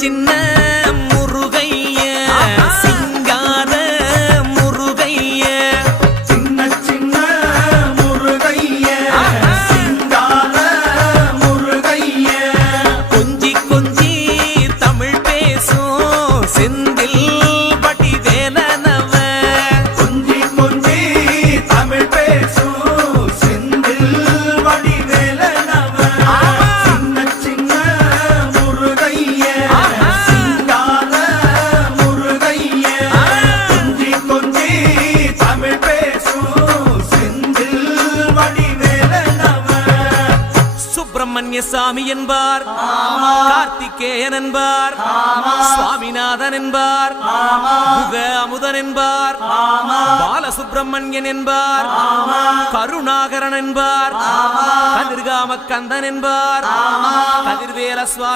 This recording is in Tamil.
சின்ன முருகைய சிங்கார முருகைய சின்ன சின்ன முருகைய சிங்கார முருகைய கொஞ்சி கொஞ்சி தமிழ் பேசும் செந்தில் வடிவேலனவ கொஞ்சி கொஞ்சி தமிழ் பேசும் செந்தில் வடிவேலனவ சின்ன சின்ன முருகைய சிங்கார முருகைய கொஞ்சி கொஞ்சி தமிழ் பேசும் செந்தில் வடிவேலனவ சுப்பிரமணிய சாமி என்பார், கார்த்திகேயன் என்பார், சுவாமிநாதன் என்பார், முக அமுதன் என்பார், பாலசுப்பிரமணியன் என்பார், கருணாகரன் என்பார், கதிர்காம கந்தன் என்பார், கதிர்வேல சுவாமி